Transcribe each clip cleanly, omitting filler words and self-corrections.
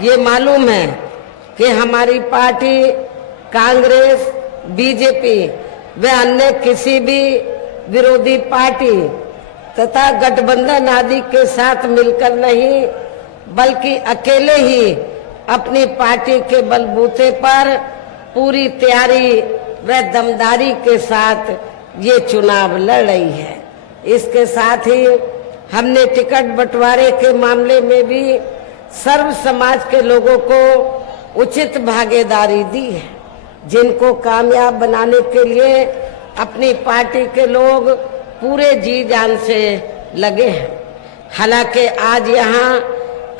ये मालूम है कि हमारी पार्टी कांग्रेस, बीजेपी व अन्य किसी भी विरोधी पार्टी तथा गठबंधन आदि के साथ मिलकर नहीं, बल्कि अकेले ही अपनी पार्टी के बलबूते पर पूरी तैयारी व दमदारी के साथ ये चुनाव लड़ रही है। इसके साथ ही हमने टिकट बंटवारे के मामले में भी सर्व समाज के लोगों को उचित भागीदारी दी है, जिनको कामयाब बनाने के लिए अपनी पार्टी के लोग पूरे जी जान से लगे हैं। हालांकि आज यहाँ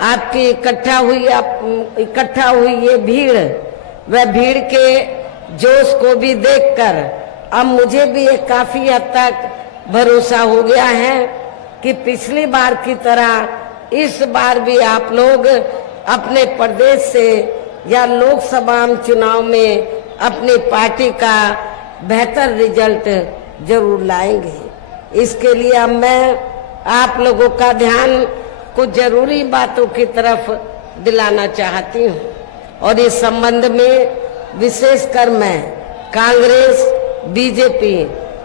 आपकी इकट्ठा हुई ये भीड़ व भीड़ के जोश को भी देखकर अब मुझे भी एक काफी हद तक भरोसा हो गया है कि पिछली बार की तरह इस बार भी आप लोग अपने प्रदेश से या लोकसभा चुनाव में अपनी पार्टी का बेहतर रिजल्ट जरूर लाएंगे। इसके लिए अब मैं आप लोगों का ध्यान कुछ जरूरी बातों की तरफ दिलाना चाहती हूँ और इस संबंध में विशेषकर मैं कांग्रेस, बीजेपी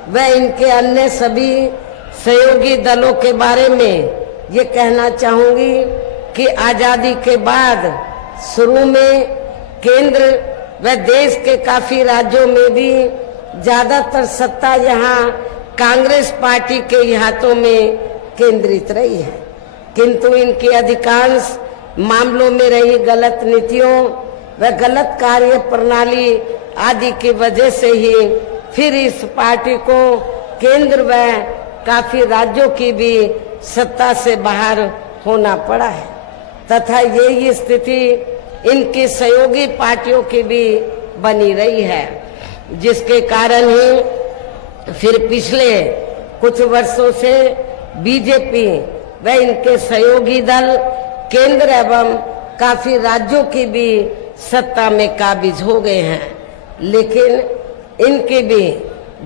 व इनके अन्य सभी सहयोगी दलों के बारे में ये कहना चाहूंगी कि आजादी के बाद शुरू में केंद्र व देश के काफी राज्यों में भी ज्यादातर सत्ता यहाँ कांग्रेस पार्टी के हाथों में केंद्रित रही है, किंतु इनकी अधिकांश मामलों में रही गलत नीतियों व गलत कार्य प्रणाली आदि की वजह से ही फिर इस पार्टी को केंद्र व काफी राज्यों की भी सत्ता से बाहर होना पड़ा है तथा यही स्थिति इनकी सहयोगी पार्टियों की भी बनी रही है, जिसके कारण ही फिर पिछले कुछ वर्षों से बीजेपी व इनके सहयोगी दल केंद्र एवं काफी राज्यों की भी सत्ता में काबिज हो गए हैं, लेकिन इनकी भी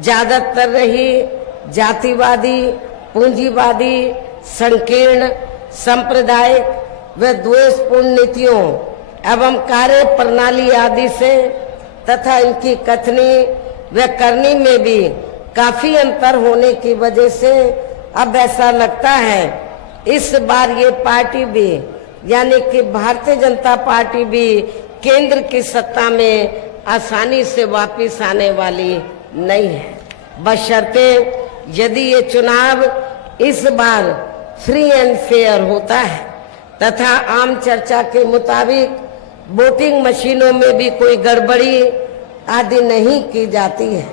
ज्यादातर रही जातिवादी, पूंजीवादी, संकीर्ण, सांप्रदायिक व द्वेषपूर्ण नीतियों एवं कार्य प्रणाली आदि से तथा इनकी कथनी व करनी में भी काफी अंतर होने की वजह से अब ऐसा लगता है इस बार ये पार्टी भी यानी कि भारतीय जनता पार्टी भी केंद्र की सत्ता में आसानी से वापस आने वाली नहीं है, बशर्ते यदि ये चुनाव इस बार फ्री एंड फेयर होता है तथा आम चर्चा के मुताबिक वोटिंग मशीनों में भी कोई गड़बड़ी आदि नहीं की जाती है।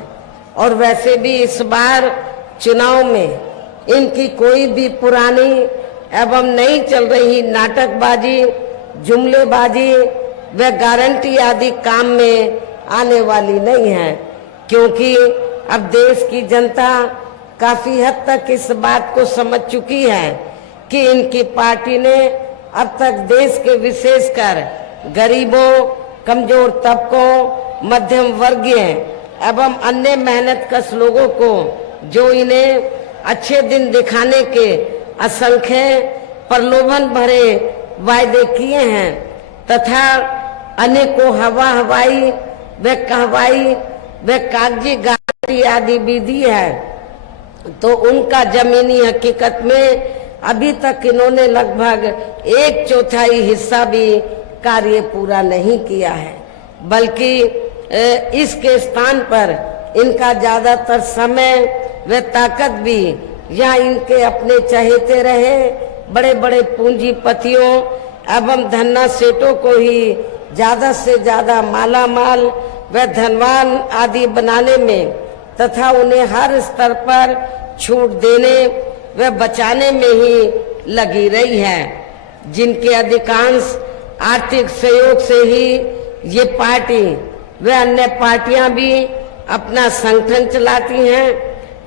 और वैसे भी इस बार चुनाव में इनकी कोई भी पुरानी एवं नई चल रही नाटकबाजी, जुमलेबाजी व गारंटी आदि काम में आने वाली नहीं है, क्योंकि अब देश की जनता काफी हद तक इस बात को समझ चुकी है कि इनकी पार्टी ने अब तक देश के विशेषकर गरीबों, कमजोर तबकों, मध्यम वर्गीय एवं अन्य मेहनतकश लोगों को जो इन्हें अच्छे दिन दिखाने के असंख्य प्रलोभन भरे वायदे किए हैं तथा अनेकों हवाई व कहवाई व कागजी गारंटी आदि भी दी है, तो उनका जमीनी हकीकत में अभी तक इन्होंने लगभग 1/4 हिस्सा भी कार्य पूरा नहीं किया है, बल्कि इसके स्थान पर इनका ज्यादातर समय व ताकत भी या इनके अपने चहेते रहे बड़े बड़े पूंजीपतियों एवं धन्ना सेठों को ही ज्यादा से ज्यादा माला माल व धनवान आदि बनाने में तथा उन्हें हर स्तर पर छूट देने व बचाने में ही लगी रही है, जिनके अधिकांश आर्थिक सहयोग से ही ये पार्टी व अन्य पार्टियां भी अपना संगठन चलाती हैं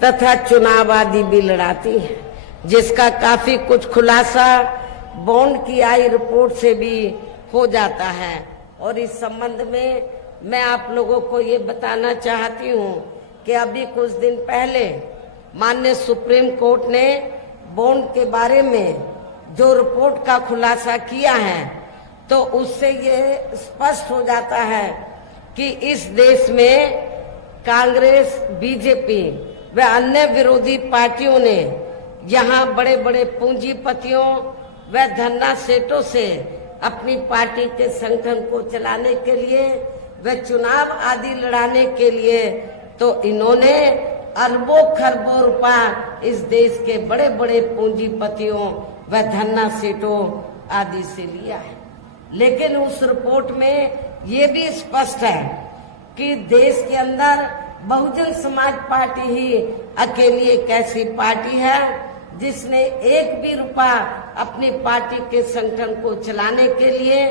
तथा चुनाव आदि भी लड़ाती हैं, जिसका काफी कुछ खुलासा बॉन्ड की आई रिपोर्ट से भी हो जाता है। और इस संबंध में मैं आप लोगों को ये बताना चाहती हूँ कि अभी कुछ दिन पहले माननीय सुप्रीम कोर्ट ने बॉन्ड के बारे में जो रिपोर्ट का खुलासा किया है तो उससे ये स्पष्ट हो जाता है कि इस देश में कांग्रेस, बीजेपी व अन्य विरोधी पार्टियों ने यहाँ बड़े बड़े पूंजीपतियों व धन्ना सेठों से अपनी पार्टी के संगठन को चलाने के लिए व चुनाव आदि लड़ाने के लिए तो इन्होंने अरबों खरबों रुपया इस देश के बड़े बड़े पूंजीपतियों व धन्ना सेठों आदि से लिया है। लेकिन उस रिपोर्ट में ये भी स्पष्ट है कि देश के अंदर बहुजन समाज पार्टी ही अकेली एक ऐसी पार्टी है जिसने एक भी रुपया अपनी पार्टी के संगठन को चलाने के लिए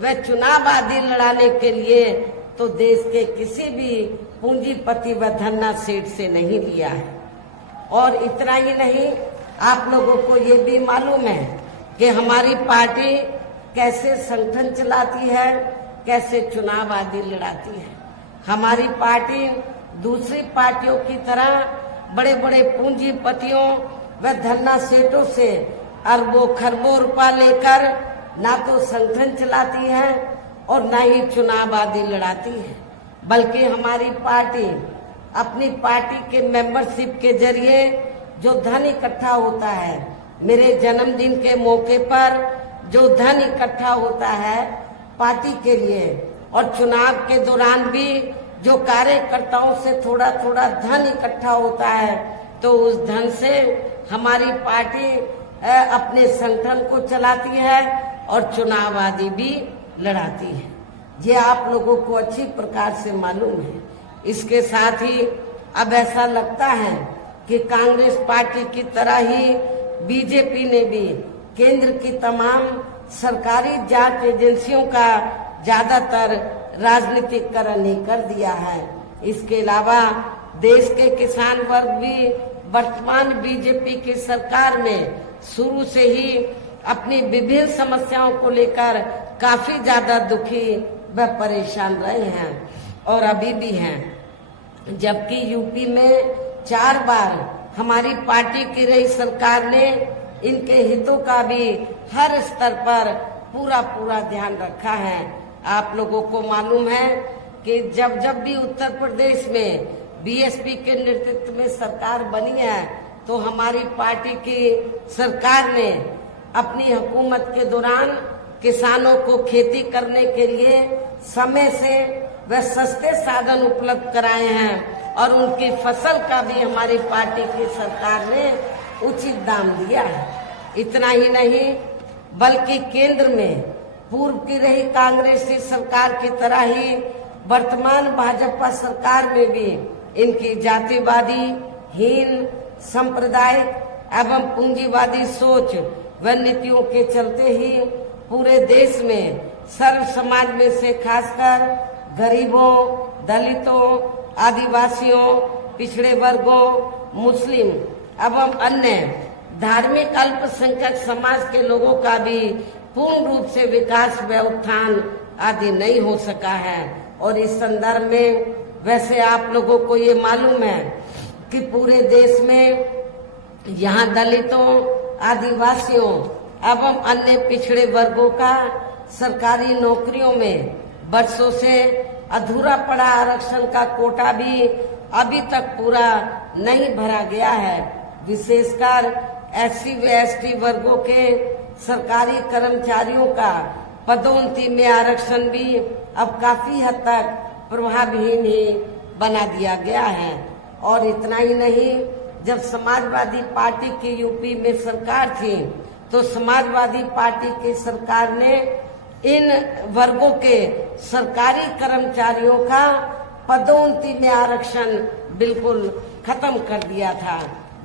व चुनाव आदि लड़ाने के लिए तो देश के किसी भी पूंजीपति व धन्ना सेठ से नहीं लिया है। और इतना ही नहीं, आप लोगों को ये भी मालूम है कि हमारी पार्टी कैसे संगठन चलाती है, कैसे चुनाव आदि लड़ाती है। हमारी पार्टी दूसरी पार्टियों की तरह बड़े बड़े पूंजीपतियों व धन्ना सेठों से अरबों खरबों रुपया लेकर ना तो संगठन चलाती है और ना ही चुनाव आदि लड़ाती है, बल्कि हमारी पार्टी अपनी पार्टी के मेंबरशिप के जरिए जो धन इकट्ठा होता है, मेरे जन्मदिन के मौके पर जो धन इकट्ठा होता है पार्टी के लिए और चुनाव के दौरान भी जो कार्यकर्ताओं से थोड़ा थोड़ा धन इकट्ठा होता है, तो उस धन से हमारी पार्टी अपने संगठन को चलाती है और चुनाव आदि भी लड़ाती है। ये आप लोगों को अच्छी प्रकार से मालूम है। इसके साथ ही अब ऐसा लगता है कि कांग्रेस पार्टी की तरह ही बीजेपी ने भी केंद्र की तमाम सरकारी जांच एजेंसियों का ज्यादातर राजनीतिकरण ही कर दिया है। इसके अलावा देश के किसान वर्ग भी वर्तमान बीजेपी की सरकार में शुरू से ही अपनी विभिन्न समस्याओं को लेकर काफी ज्यादा दुखी व परेशान रहे हैं और अभी भी हैं। जबकि यूपी में 4 बार हमारी पार्टी की रही सरकार ने इनके हितों का भी हर स्तर पर पूरा ध्यान रखा है। आप लोगों को मालूम है कि जब भी उत्तर प्रदेश में बीएसपी के नेतृत्व में सरकार बनी है तो हमारी पार्टी की सरकार ने अपनी हुकूमत के दौरान किसानों को खेती करने के लिए समय से व सस्ते साधन उपलब्ध कराए हैं और उनकी फसल का भी हमारी पार्टी की सरकार ने उचित दाम दिया है। इतना ही नहीं, बल्कि केंद्र में पूर्व की रही कांग्रेसी सरकार की तरह ही वर्तमान भाजपा सरकार में भी इनकी जातिवादी, हीन, सांप्रदायिक एवं पूंजीवादी सोच व नीतियों के चलते ही पूरे देश में सर्व समाज में से खासकर गरीबों, दलितों, आदिवासियों, पिछड़े वर्गों, मुस्लिम एवं अन्य धार्मिक अल्पसंख्यक समाज के लोगों का भी पूर्ण रूप से विकास व उत्थान आदि नहीं हो सका है। और इस संदर्भ में वैसे आप लोगों को ये मालूम है कि पूरे देश में यहाँ दलितों, आदिवासियों एवं अन्य पिछड़े वर्गों का सरकारी नौकरियों में वर्षों से अधूरा पड़ा आरक्षण का कोटा भी अभी तक पूरा नहीं भरा गया है। विशेषकर एससी व एसटी वर्गों के सरकारी कर्मचारियों का पदोन्नति में आरक्षण भी अब काफी हद तक प्रभावहीन ही बना दिया गया है। और इतना ही नहीं, जब समाजवादी पार्टी की यूपी में सरकार थी तो समाजवादी पार्टी की सरकार ने इन वर्गों के सरकारी कर्मचारियों का पदोन्नति में आरक्षण बिल्कुल खत्म कर दिया था।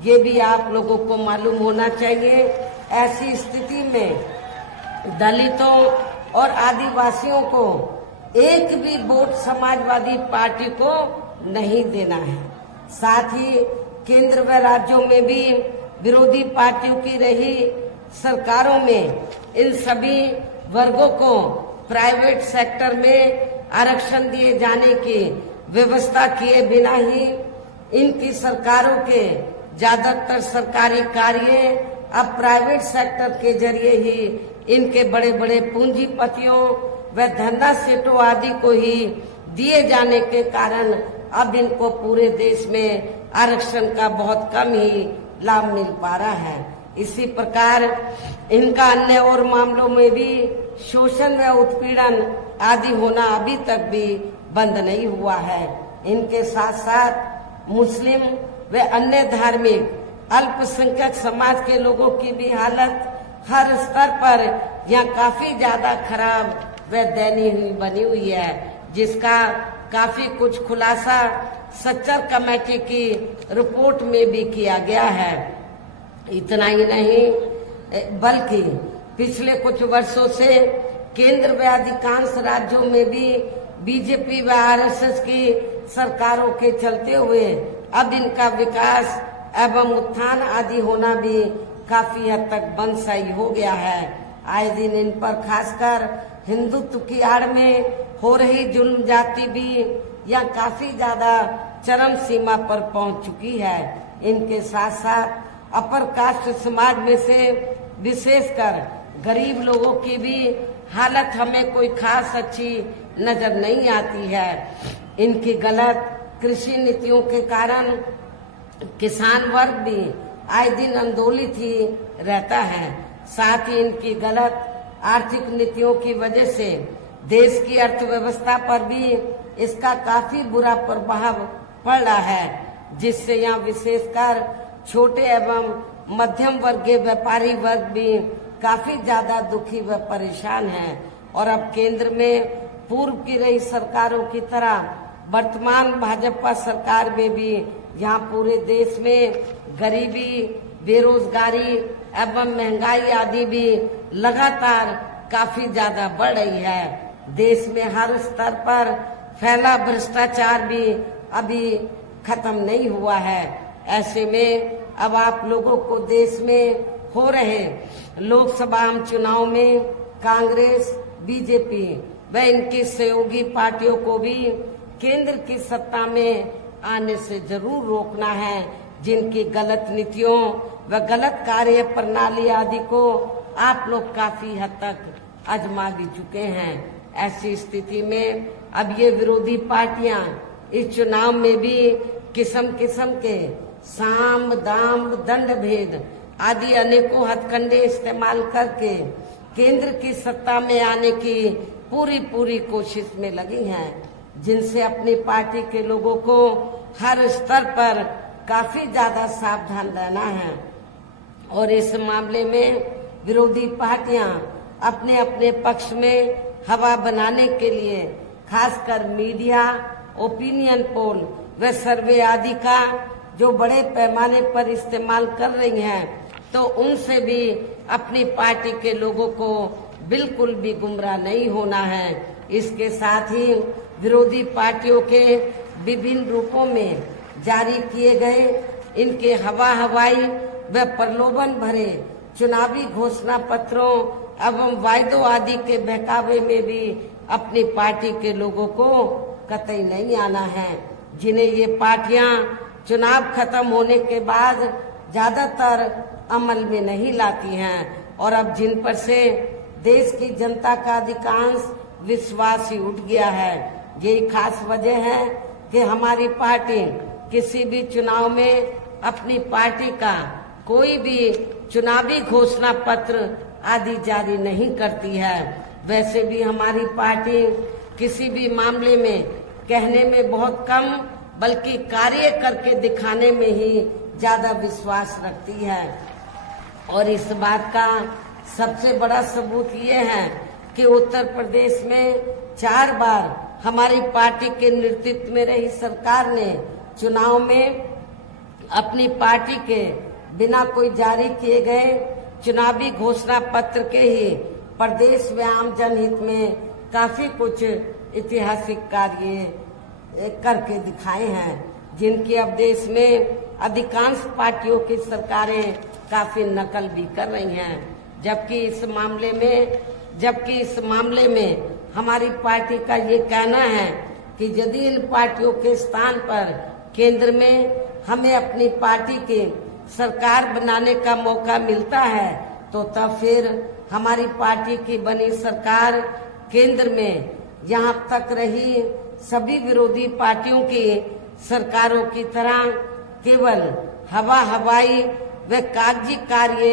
ये भी आप लोगों को मालूम होना चाहिए। ऐसी स्थिति में दलितों और आदिवासियों को एक भी वोट समाजवादी पार्टी को नहीं देना है। साथ ही केंद्र व राज्यों में भी विरोधी पार्टियों की रही सरकारों में इन सभी वर्गों को प्राइवेट सेक्टर में आरक्षण दिए जाने की व्यवस्था किए बिना ही इनकी सरकारों के ज्यादातर सरकारी कार्य अब प्राइवेट सेक्टर के जरिए ही इनके बड़े बड़े पूंजीपतियों व धंधा सेठों आदि को ही दिए जाने के कारण अब इनको पूरे देश में आरक्षण का बहुत कम ही लाभ मिल पा रहा है। इसी प्रकार इनका अन्य और मामलों में भी शोषण व उत्पीड़न आदि होना अभी तक भी बंद नहीं हुआ है। इनके साथ साथ मुस्लिम व अन्य धार्मिक अल्पसंख्यक समाज के लोगों की भी हालत हर स्तर पर यहाँ काफी ज्यादा खराब व दयनीय बनी हुई है, जिसका काफी कुछ खुलासा सच्चर कमेटी की रिपोर्ट में भी किया गया है। इतना ही नहीं बल्कि पिछले कुछ वर्षों से केंद्र व अधिकांश राज्यों में भी बीजेपी व आरएसएस की सरकारों के चलते हुए अब इनका विकास एवं उत्थान आदि होना भी काफी हद तक बंदशाही हो गया है। आए दिन इन पर खासकर हिंदुत्व की आड़ में हो रही जुल्म जाति भी यह काफी ज्यादा चरम सीमा पर पहुंच चुकी है। इनके साथ साथ अपर कास्ट समाज में से विशेषकर गरीब लोगों की भी हालत हमें कोई खास अच्छी नजर नहीं आती है। इनकी गलत कृषि नीतियों के कारण किसान वर्ग भी आए दिन आंदोलित ही रहता है। साथ ही इनकी गलत आर्थिक नीतियों की वजह से देश की अर्थव्यवस्था पर भी इसका काफी बुरा प्रभाव पड़ रहा है, जिससे यहाँ विशेषकर छोटे एवं मध्यम वर्गीय व्यापारी वर्ग भी काफी ज्यादा दुखी व परेशान हैं। और अब केंद्र में पूर्व की रही सरकारों की तरह वर्तमान भाजपा सरकार में भी यहाँ पूरे देश में गरीबी, बेरोजगारी एवं महंगाई आदि भी लगातार काफी ज्यादा बढ़ रही है। देश में हर स्तर पर फैला भ्रष्टाचार भी अभी खत्म नहीं हुआ है। ऐसे में अब आप लोगों को देश में हो रहे लोकसभा चुनाव में कांग्रेस, बीजेपी व इनकी सहयोगी पार्टियों को भी केंद्र की सत्ता में आने से जरूर रोकना है, जिनकी गलत नीतियों व गलत कार्य प्रणाली आदि को आप लोग काफी हद तक आजमा भी चुके हैं। ऐसी स्थिति में अब ये विरोधी पार्टियां इस चुनाव में भी किस्म किस्म के साम, दाम, दंड भेद आदि अनेकों हथकंडे इस्तेमाल करके केंद्र की सत्ता में आने की पूरी कोशिश में लगी हैं, जिनसे अपनी पार्टी के लोगों को हर स्तर पर काफी ज्यादा सावधान रहना है। और इस मामले में विरोधी पार्टियां अपने अपने पक्ष में हवा बनाने के लिए खासकर मीडिया, ओपिनियन पोल व सर्वे आदि का जो बड़े पैमाने पर इस्तेमाल कर रही हैं, तो उनसे भी अपनी पार्टी के लोगों को बिल्कुल भी गुमराह नहीं होना है। इसके साथ ही विरोधी पार्टियों के विभिन्न रूपों में जारी किए गए इनके हवाई व प्रलोभन भरे चुनावी घोषणा पत्रों एवं वायदों आदि के बहकावे में भी अपनी पार्टी के लोगों को कतई नहीं आना है, जिन्हें ये पार्टियां चुनाव खत्म होने के बाद ज्यादातर अमल में नहीं लाती हैं। और अब जिन पर से देश की जनता का अधिकांश विश्वास ही उठ गया है। यही खास वजह है कि हमारी पार्टी किसी भी चुनाव में अपनी पार्टी का कोई भी चुनावी घोषणा पत्र आदि जारी नहीं करती है। वैसे भी हमारी पार्टी किसी भी मामले में कहने में बहुत कम बल्कि कार्य करके दिखाने में ही ज्यादा विश्वास रखती है। और इस बात का सबसे बड़ा सबूत ये है कि उत्तर प्रदेश में 4 बार हमारी पार्टी के नेतृत्व में रही सरकार ने चुनाव में अपनी पार्टी के बिना कोई जारी किए गए चुनावी घोषणा पत्र के ही प्रदेश व आम जनहित में काफी कुछ ऐतिहासिक कार्य करके दिखाए हैं, जिनकी अब देश में अधिकांश पार्टियों की सरकारें काफी नकल भी कर रही हैं। जबकि इस मामले में हमारी पार्टी का ये कहना है कि यदि इन पार्टियों के स्थान पर केंद्र में हमें अपनी पार्टी की सरकार बनाने का मौका मिलता है, तो तब फिर हमारी पार्टी की बनी सरकार केंद्र में यहाँ तक रही सभी विरोधी पार्टियों की सरकारों की तरह केवल हवाई व कागजी कार्य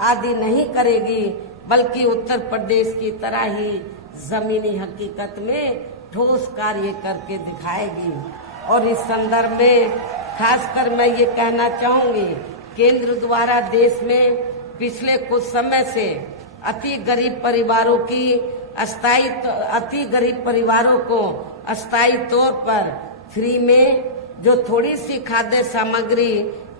आदि नहीं करेगी, बल्कि उत्तर प्रदेश की तरह ही जमीनी हकीकत में ठोस कार्य करके दिखाएगी। और इस संदर्भ में खासकर मैं ये कहना चाहूंगी, केंद्र द्वारा देश में पिछले कुछ समय से अति गरीब परिवारों को अस्थायी तौर पर फ्री में जो थोड़ी सी खाद्य सामग्री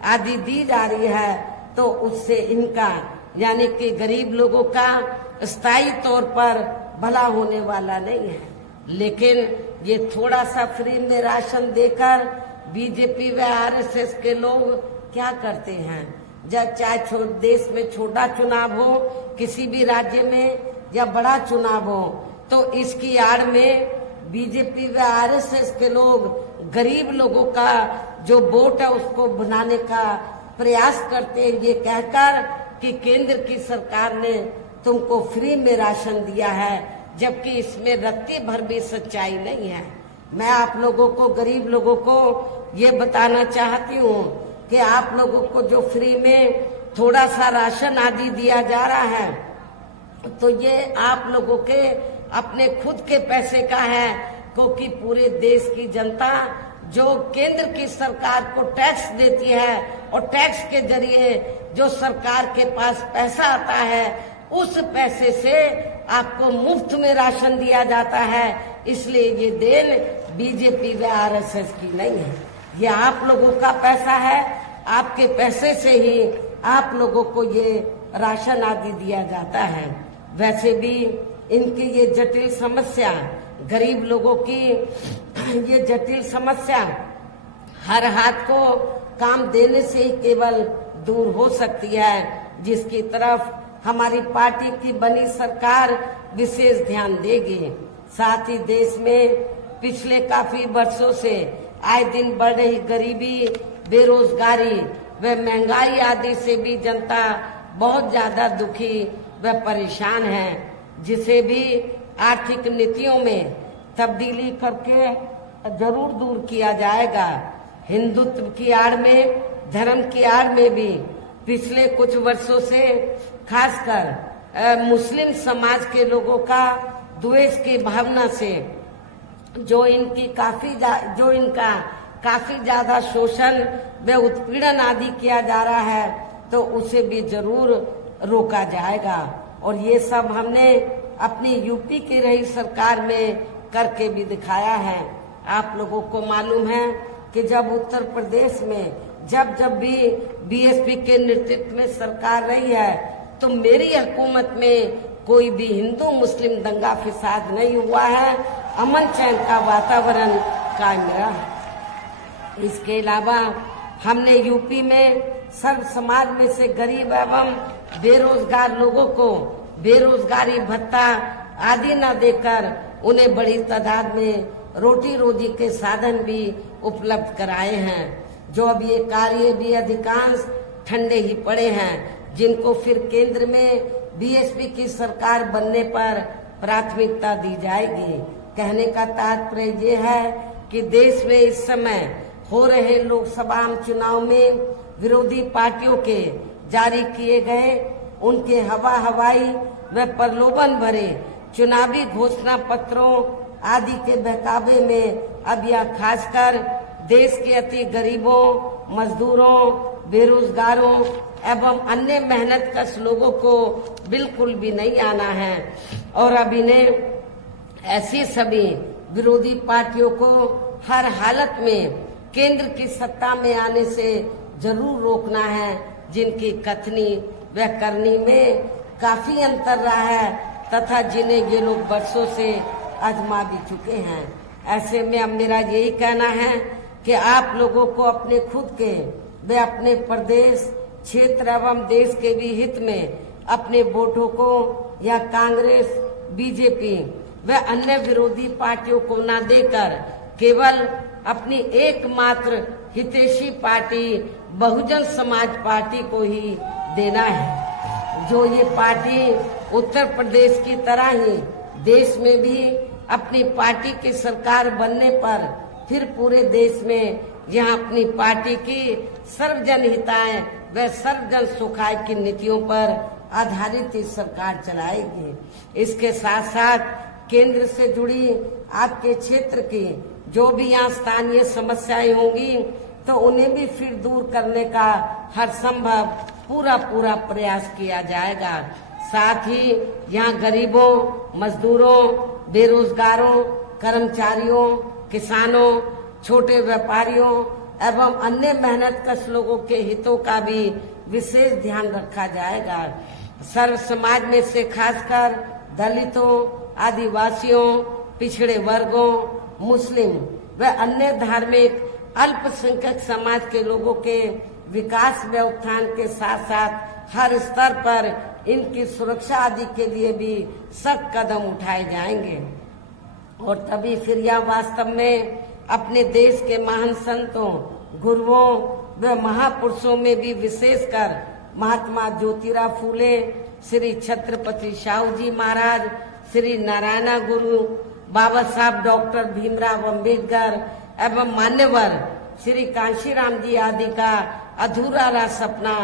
आदि दी जा रही है, तो उससे इनका यानी कि गरीब लोगों का स्थायी तौर पर भला होने वाला नहीं है। लेकिन ये थोड़ा सा फ्री में राशन देकर बीजेपी व आरएसएस के लोग क्या करते हैं, जब चाहे देश में छोटा चुनाव हो, किसी भी राज्य में या बड़ा चुनाव हो, तो इसकी आड़ में बीजेपी व आरएसएस के लोग गरीब लोगों का जो वोट है उसको बनाने का प्रयास करते हैं, ये कहकर कि केंद्र की सरकार ने तुमको फ्री में राशन दिया है, जबकि इसमें रत्ती भर भी सच्चाई नहीं है। मैं आप लोगों को, गरीब लोगों को ये बताना चाहती हूँ कि आप लोगों को जो फ्री में थोड़ा सा राशन आदि दिया जा रहा है, तो ये आप लोगों के अपने खुद के पैसे का है, क्योंकि पूरे देश की जनता जो केंद्र की सरकार को टैक्स देती है और टैक्स के जरिए जो सरकार के पास पैसा आता है, उस पैसे से आपको मुफ्त में राशन दिया जाता है। इसलिए ये देन बीजेपी व आरएसएस की नहीं है, ये आप लोगों का पैसा है। आपके पैसे से ही आप लोगों को ये राशन आदि दिया जाता है। वैसे भी इनकी ये जटिल समस्या, गरीब लोगों की ये जटिल समस्या हर हाथ को काम देने से ही केवल दूर हो सकती है, जिसकी तरफ हमारी पार्टी की बनी सरकार विशेष ध्यान देगी। साथ ही देश में पिछले काफी वर्षों से आए दिन बढ़ रही गरीबी, बेरोजगारी व महंगाई आदि से भी जनता बहुत ज्यादा दुखी व परेशान है, जिसे भी आर्थिक नीतियों में तब्दीली करके जरूर दूर किया जाएगा। हिंदुत्व की आड़ में, धर्म की आड़ में भी पिछले कुछ वर्षों से खासकर मुस्लिम समाज के लोगों का द्वेष की भावना से जो इनका काफी ज्यादा शोषण व उत्पीड़न आदि किया जा रहा है, तो उसे भी जरूर रोका जाएगा। और ये सब हमने अपनी यूपी की रही सरकार में करके भी दिखाया है। आप लोगों को मालूम है कि जब उत्तर प्रदेश में जब भी बीएसपी के नेतृत्व में सरकार रही है, तो मेरी हुकूमत में कोई भी हिंदू मुस्लिम दंगा फिसाद नहीं हुआ है, अमन चैन का वातावरण कायम रहा है। इसके अलावा हमने यूपी में सर्व समाज में से गरीब एवं बेरोजगार लोगों को बेरोजगारी भत्ता आदि न देकर उन्हें बड़ी तादाद में रोटी रोजी के साधन भी उपलब्ध कराए हैं। जो अब ये कार्य भी अधिकांश ठंडे ही पड़े हैं, जिनको फिर केंद्र में बीएसपी की सरकार बनने पर प्राथमिकता दी जाएगी। कहने का तात्पर्य ये है कि देश में इस समय हो रहे लोकसभा चुनाव में विरोधी पार्टियों के जारी किए गए उनके हवाई व प्रलोभन भरे चुनावी घोषणा पत्रों आदि के बहकावे में अब यह खासकर देश के अति गरीबों, मजदूरों, बेरोजगारों एवं अन्य मेहनतकश लोगों को बिल्कुल भी नहीं आना है। और अब इन्हें ऐसी सभी विरोधी पार्टियों को हर हालत में केंद्र की सत्ता में आने से जरूर रोकना है, जिनकी कथनी व करनी में काफी अंतर रहा है तथा जिन्हें ये लोग वर्षों से आजमा भी चुके हैं। ऐसे में अब मेरा यही कहना है कि आप लोगों को अपने खुद के व अपने प्रदेश, क्षेत्र एवं देश के भी हित में अपने वोटों को या कांग्रेस, बीजेपी व अन्य विरोधी पार्टियों को न देकर केवल अपनी एकमात्र हितैषी पार्टी बहुजन समाज पार्टी को ही देना है। जो ये पार्टी उत्तर प्रदेश की तरह ही देश में भी अपनी पार्टी की सरकार बनने पर फिर पूरे देश में यहाँ अपनी पार्टी की सर्वजन हिताय व सर्वजन सुखाय की नीतियों पर आधारित ही सरकार चलाएगी। इसके साथ साथ केंद्र से जुड़ी आपके क्षेत्र की जो भी यहाँ स्थानीय समस्याएं होंगी तो उन्हें भी फिर दूर करने का हर संभव पूरा प्रयास किया जाएगा। साथ ही यहाँ गरीबों, मजदूरों, बेरोजगारों, कर्मचारियों, किसानों, छोटे व्यापारियों एवं अन्य मेहनतकश लोगों के हितों का भी विशेष ध्यान रखा जाएगा। सर्व समाज में से खासकर दलितों, आदिवासियों, पिछड़े वर्गों, मुस्लिम व अन्य धार्मिक अल्पसंख्यक समाज के लोगों के विकास व उत्थान के साथ साथ हर स्तर पर इनकी सुरक्षा आदि के लिए भी सख्त कदम उठाए जाएंगे। और तभी फिर यह वास्तव में अपने देश के महान संतों, गुरुओं व महापुरुषों में भी विशेषकर महात्मा ज्योतिराव फूले, श्री छत्रपति शाहू जी महाराज, श्री नारायण गुरु, बाबा साहब डॉक्टर भीमराव अंबेडकर एवं मान्यवर श्री कांशीराम जी आदि का अधूरा रहा सपना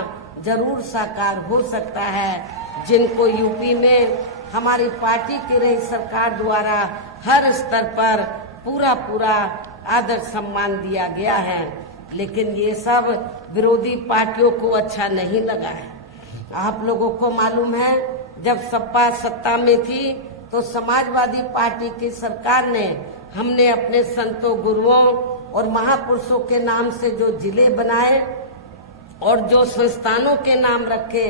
जरूर साकार हो सकता है, जिनको यूपी में हमारी पार्टी की रही सरकार द्वारा हर स्तर पर पूरा आदर सम्मान दिया गया है। लेकिन ये सब विरोधी पार्टियों को अच्छा नहीं लगा है। आप लोगों को मालूम है, जब सपा सत्ता में थी तो समाजवादी पार्टी की सरकार ने हमने अपने संतों, गुरुओं और महापुरुषों के नाम से जो जिले बनाए और जो संस्थानों के नाम रखे,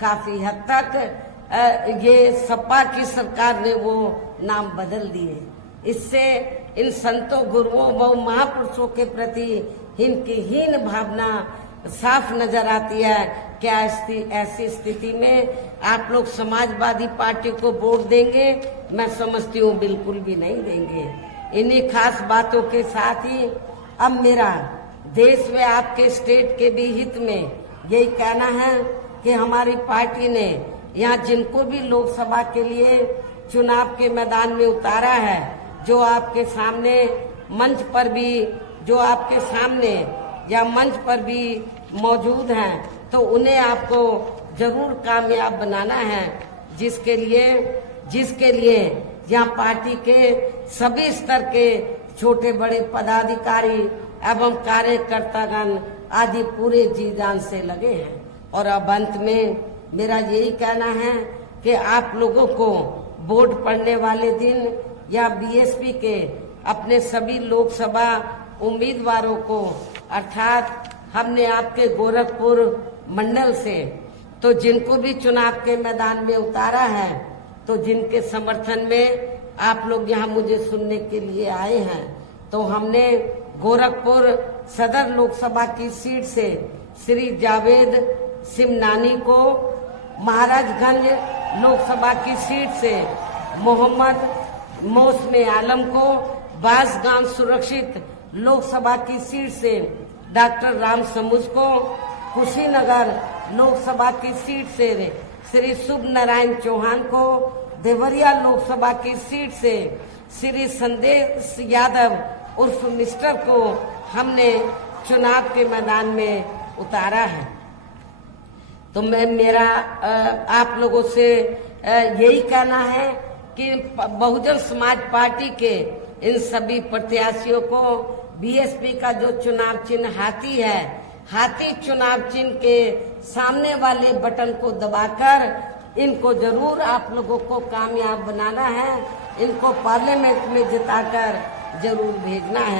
काफी हद तक ये सपा की सरकार ने वो नाम बदल दिए। इससे इन संतों, गुरुओं व महापुरुषों के प्रति इनकी हीन भावना साफ नजर आती है। क्या ऐसी स्थिति में आप लोग समाजवादी पार्टी को वोट देंगे? मैं समझती हूँ बिल्कुल भी नहीं देंगे। इन्हीं खास बातों के साथ ही अब मेरा देश व आपके स्टेट के भी हित में यही कहना है कि हमारी पार्टी ने यहाँ जिनको भी लोकसभा के लिए चुनाव के मैदान में उतारा है, जो आपके सामने मंच पर भी, जो आपके सामने या मंच पर भी मौजूद हैं, तो उन्हें आपको जरूर कामयाब बनाना है, जिसके लिए यहाँ पार्टी के सभी स्तर के छोटे बड़े पदाधिकारी एवं कार्यकर्तागण आदि पूरे जी जान से लगे हैं। और अब अंत में मेरा यही कहना है कि आप लोगों को वोट पड़ने वाले दिन या बीएसपी के अपने सभी लोकसभा उम्मीदवारों को, अर्थात हमने आपके गोरखपुर मंडल से तो जिनको भी चुनाव के मैदान में उतारा है, तो जिनके समर्थन में आप लोग यहाँ मुझे सुनने के लिए आए हैं, तो हमने गोरखपुर सदर लोकसभा की सीट से श्री जावेद सिमनानी को, महाराजगंज लोकसभा की सीट से मोहम्मद मौसमे आलम को, बांसगांव सुरक्षित लोकसभा की सीट से डॉक्टर राम समुज को, कुशीनगर लोकसभा की सीट से श्री शुभ नारायण चौहान को, देवरिया लोकसभा की सीट से श्री संदेश यादव उर्फ मिस्टर को हमने चुनाव के मैदान में उतारा है। तो मेरा आप लोगों से यही कहना है कि बहुजन समाज पार्टी के इन सभी प्रत्याशियों को बीएसपी का जो चुनाव चिन्ह हाथी है, हाथी चुनाव चिन्ह के सामने वाले बटन को दबाकर इनको जरूर आप लोगों को कामयाब बनाना है, इनको पार्लियामेंट में जिताकर जरूर भेजना है।